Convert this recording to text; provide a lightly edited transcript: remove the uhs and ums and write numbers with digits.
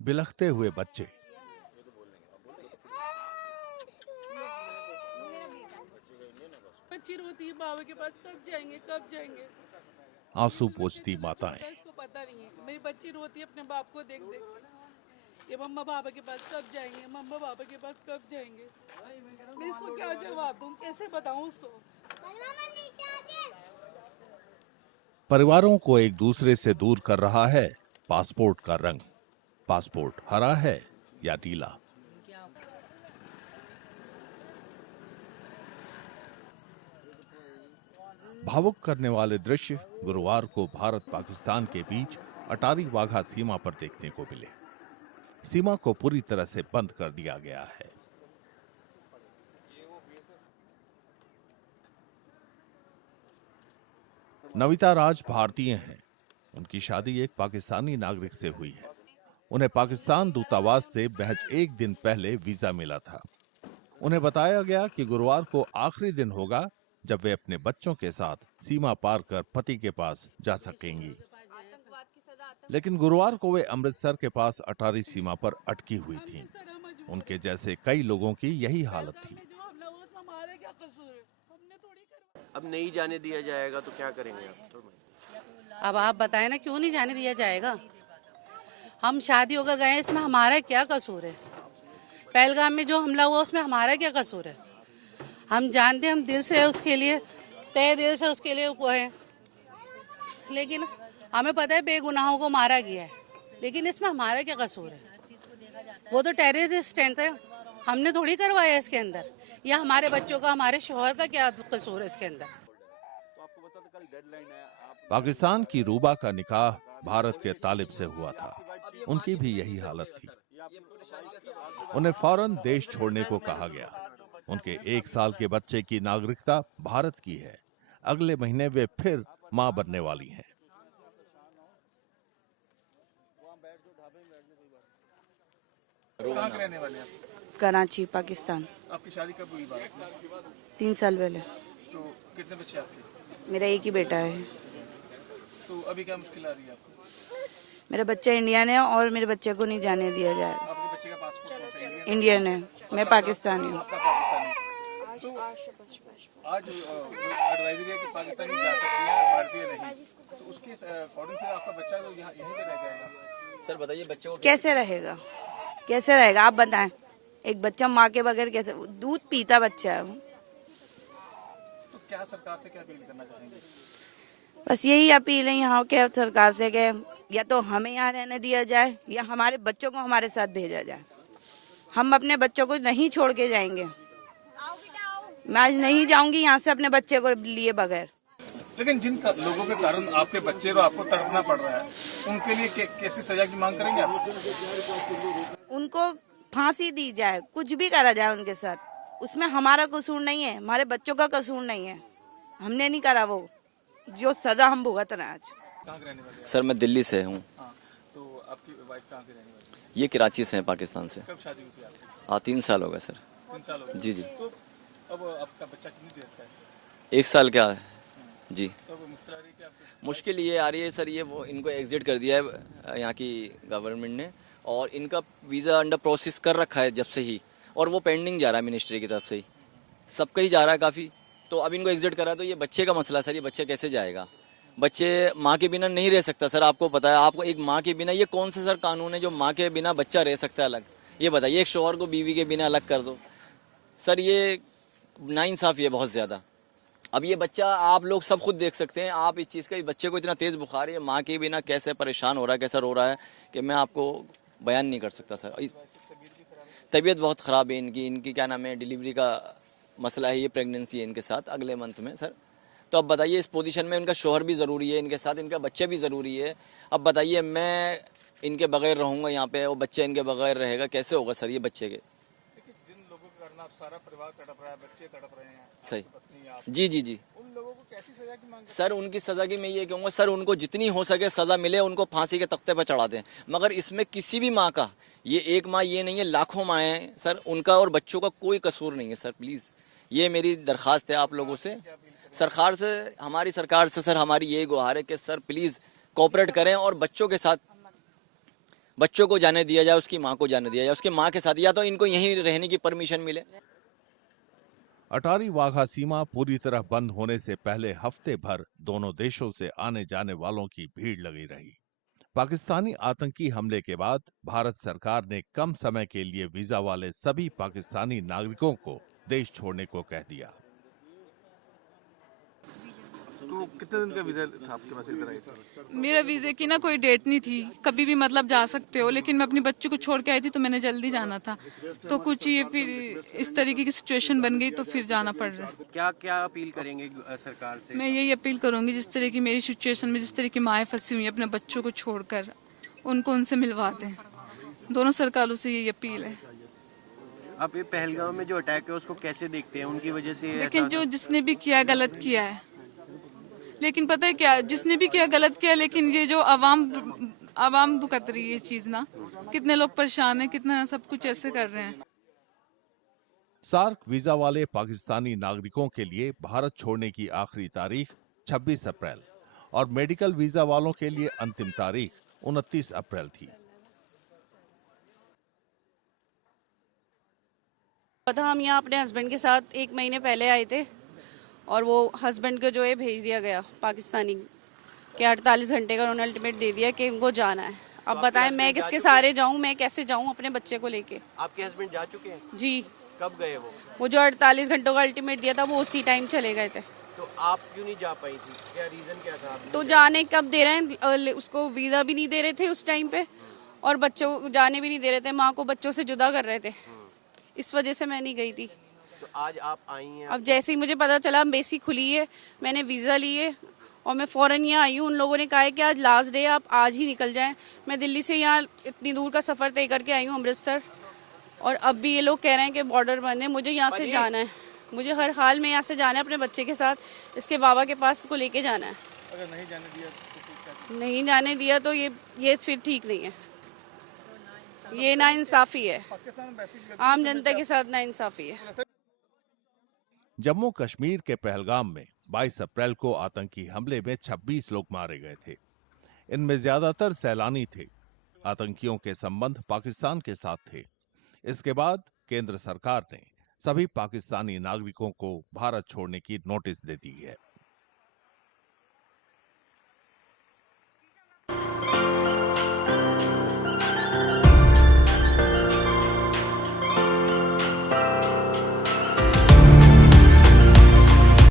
बिलखते हुए बच्चे, बच्ची रोती है बाबा के पास, कब जाएंगे कब जाएंगे। आंसू पोंछती माताएं। इसको पता नहीं है, मेरी बच्ची रोती है अपने बाप को देख देख के मम्मा बाबा के पास कब जाएंगे, मम्मा बाबा के पास कब जाएंगे। मैं इसको क्या जवाब दूं, कैसे बताऊं उसको। परिवारों को एक दूसरे से दूर कर रहा है पासपोर्ट का रंग। पासपोर्ट हरा है या नीला। भावुक करने वाले दृश्य गुरुवार को भारत पाकिस्तान के बीच अटारी वाघा सीमा पर देखने को मिले। सीमा को पूरी तरह से बंद कर दिया गया है। नविता राज भारतीय हैं। उनकी शादी एक पाकिस्तानी नागरिक से हुई है। उन्हें पाकिस्तान दूतावास से महज एक दिन पहले वीजा मिला था। उन्हें बताया गया कि गुरुवार को आखिरी दिन होगा जब वे अपने बच्चों के साथ सीमा पार कर पति के पास जा सकेंगी। लेकिन गुरुवार को वे अमृतसर के पास अटारी सीमा पर अटकी हुई थीं। उनके जैसे कई लोगों की यही हालत थी। अब नहीं जाने दिया जाएगा तो क्या करेंगे आप? अब आप बताएं ना, क्यों नहीं जाने दिया जाएगा। हम शादी होकर गए, इसमें हमारा क्या कसूर है। पहलगाम में जो हमला हुआ उसमें हमारा क्या कसूर है। हम जानते, हम दिल से उसके लिए, तहे दिल से उसके लिए वो है, लेकिन हमें पता है बेगुनाहों को मारा गया है, लेकिन इसमें हमारा क्या कसूर है। वो तो टेररिस्ट है, हमने थोड़ी करवाया इसके अंदर। या हमारे बच्चों का, हमारे शोहर का क्या कसूर है इसके अंदर। पाकिस्तान की रूबा का निकाह भारत के तालिब से हुआ था। उनकी भी यही हालत थी। उन्हें फौरन देश छोड़ने को कहा गया। उनके 1 साल के बच्चे की नागरिकता भारत की है। अगले महीने वे फिर मां बनने वाली हैं। कहाँ के रहने वाले हैं? कराची, पाकिस्तान। आपकी शादी कब हुई? भारत में 3 साल पहले। तो कितने बच्चे आपके? मेरा एक ही बेटा है। तो अभी क्या मुश्किल आ रही है आपको? मेरा बच्चा इंडियन है और मेरे बच्चे को नहीं जाने दिया जाए। आपके बच्चे का पासपोर्ट इंडियन है, मैं पाकिस्तानी हूँ। तो आज एडवाइजरी है कि पाकिस्तानी जा सकती है, भारतीय नहीं। तो उसके अकॉर्डिंग फिर आपका बच्चा तो यहीं पे रह जाएगा। सर बताइए बच्चों को कैसे रहेगा, कैसे रहेगा आप बताएं। एक बच्चा माँ के बगैर कैसे, दूध पीता बच्चा है। तो क्या सरकार से क्या अपील करना चाहेंगे? बस यही अपील है यहाँ के सरकार से कि या तो हमें यहाँ रहने दिया जाए या हमारे बच्चों को हमारे साथ भेजा जाए। हम अपने बच्चों को नहीं छोड़ के जाएंगे। मैं आज नहीं जाऊंगी यहाँ से अपने बच्चे को लिए बगैर। लेकिन जिन लोगों के कारण आपके बच्चे को आपको तड़पना पड़ रहा है, उनके लिए कैसी सजा की मांग करेंगे आप? उनको फांसी दी जाए, कुछ भी करा जाए उनके साथ। उसमें हमारा कसूर नहीं है, हमारे बच्चों का कसूर नहीं है। हमने नहीं करा वो जो सजा हम भुगत रहे हैं आज। कहाँ के रहने वाले? सर मैं दिल्ली से हूँ। तो आपकी वाइफ कहाँ की रहने वाली है? ये कराची से है, पाकिस्तान से। कब शादी हुई थी आपकी? 3 साल हो गए सर। 3 साल हो गए। जी जी। तो अब आपका बच्चा कितनी देर का है? 1 साल क्या है जी। तो मुश्किल आ रही है कि आपको? मुश्किल ये आ रही है सर, ये वो इनको एग्जिट कर दिया है यहाँ की गवर्नमेंट ने, और इनका वीज़ा अंडर प्रोसेस कर रखा है जब से ही, और वो पेंडिंग जा रहा है मिनिस्ट्री की तरफ से ही, सबका ही जा रहा है काफ़ी। तो अब इनको एग्जिट करा तो ये बच्चे का मसला सर, ये बच्चे कैसे जाएगा। बच्चे माँ के बिना नहीं रह सकता सर, आपको पता है। आपको एक माँ के बिना, ये कौन सा सर कानून है जो माँ के बिना बच्चा रह सकता है अलग, ये बताइए। एक शौहर को बीवी के बिना अलग कर दो सर, ये नाइंसाफ़ी है बहुत ज़्यादा। अब ये बच्चा आप लोग सब खुद देख सकते हैं, आप इस चीज़ का, इस बच्चे को इतना तेज़ बुखार है, माँ के बिना कैसे परेशान हो रहा है, कैसा रो रहा है कि मैं आपको बयान नहीं कर सकता सर। तबीयत बहुत ख़राब है इनकी क्या नाम है, डिलीवरी का मसला है, ये प्रेगनेंसी है इनके साथ अगले मंथ में सर। तो अब बताइए, इस पोजीशन में उनका शौहर भी ज़रूरी है, इनके साथ इनका बच्चा भी ज़रूरी है। अब बताइए, मैं इनके बगैर रहूँगा यहाँ पे, वो बच्चा इनके बगैर रहेगा, कैसे होगा सर ये बच्चे के। जिन लोगों के कारण आप सारा परिवार तड़प रहा है, बच्चे तड़प रहे हैं, सही। पत्नी आप, जी जी जी। उन लोगों को कैसी सजा की मांग? सर उनकी सज़ा की मैं ये कहूँगा सर, उनको जितनी हो सके सज़ा मिले, उनको फांसी के तख्ते पर चढ़ा दें। मगर इसमें किसी भी माँ का, ये एक माँ ये नहीं है, लाखों माँ हैं सर, उनका और बच्चों का कोई कसूर नहीं है सर। प्लीज़ ये मेरी दरख्वास्त है आप लोगों से, सरकार से, हमारी सरकार से सर, हमारी यही गुहार है कि सर प्लीज़ कोऑपरेट करें और बच्चों के साथ, बच्चों को जाने दिया जाए, उसकी माँ को जाने दिया जाए, उसकी माँ के साथ, या तो इनको यहीं रहने की परमिशन मिले। अटारी वाघा सीमा पूरी तरह बंद होने से पहले हफ्ते भर दोनों देशों से आने जाने वालों की भीड़ लगी रही। पाकिस्तानी आतंकी हमले के बाद भारत सरकार ने कम समय के लिए वीजा वाले सभी पाकिस्तानी नागरिकों को देश छोड़ने को कह दिया। तो कितने दिन का वीजा था आपके पास इधर आए थे? मेरा वीजे की ना कोई डेट नहीं थी, कभी भी मतलब जा सकते हो, लेकिन मैं अपनी बच्ची को छोड़ के आई थी तो मैंने जल्दी जाना था, तो कुछ ये फिर इस तरीके की सिचुएशन बन गई तो फिर जाना पड़ रहा है। क्या क्या अपील करेंगे सरकार से? मैं यही अपील करूंगी, जिस तरह की मेरी सिचुएशन में जिस तरह की माएँ फंसी हुई हैं अपने बच्चों को छोड़कर, उनको उनसे मिलवा दें। दोनों सरकारों से यही अपील है। आप ये पहलगाम में जो अटैक है उसको कैसे देखते हैं? उनकी वजह से लेकिन जो जिसने भी किया गलत किया है, लेकिन पता है क्या, जिसने भी किया गलत किया, लेकिन ये जो आवाम भुगत रही है ये चीज ना, कितने लोग परेशान हैं, कितना सब कुछ ऐसे कर रहे हैं। सार्क वीजा वाले पाकिस्तानी नागरिकों के लिए भारत छोड़ने की आखिरी तारीख 26 अप्रैल और मेडिकल वीजा वालों के लिए अंतिम तारीख 29 अप्रैल थी। पता, हम यहाँ अपने हस्बैंड के साथ 1 महीने पहले आए थे और वो हस्बैंड को जो है भेज दिया गया पाकिस्तानी के 48 घंटे का उन्होंने अल्टीमेट दे दिया कि इनको जाना है। अब बताएं मैं किसके सहारे जाऊं, मैं कैसे जाऊं अपने बच्चे को लेके? आपके हस्बैंड जा चुके हैं? जी। कब गए वो जो 48 घंटों का अल्टीमेट दिया था वो उसी टाइम चले गए थे। तो आप क्यों नहीं जा पाई थी? क्या रीजन क्या था? तो जाने कब दे रहे हैं, उसको वीजा भी नहीं दे रहे थे उस टाइम पे और बच्चों को जाने भी नहीं दे रहे थे, माँ को बच्चों से जुदा कर रहे थे, इस वजह से मैं नहीं गई थी। तो आज आप आई हैं? अब जैसे ही मुझे पता चला एम्बेसी खुली है, मैंने वीज़ा लिए और मैं फ़ौरन यहाँ आई हूँ। उन लोगों ने कहा है कि आज लास्ट डे, आप आज ही निकल जाएं। मैं दिल्ली से यहाँ इतनी दूर का सफ़र तय करके आई हूँ अमृतसर, और अब भी ये लोग कह रहे हैं कि बॉर्डर बंद है। मुझे यहाँ से जाना है, मुझे हर हाल में यहाँ से जाना है, अपने बच्चे के साथ इसके बाबा के पास इसको लेके जाना है। अगर नहीं जाने दिया तो नहीं जाने दिया तो ये फिर ठीक नहीं है, ये नाइंसाफ़ी है, आम जनता के साथ नाइंसाफ़ी है। जम्मू कश्मीर के पहलगाम में 22 अप्रैल को आतंकी हमले में 26 लोग मारे गए थे। इनमें ज्यादातर सैलानी थे। आतंकियों के संबंध पाकिस्तान के साथ थे। इसके बाद केंद्र सरकार ने सभी पाकिस्तानी नागरिकों को भारत छोड़ने की नोटिस दे दी है।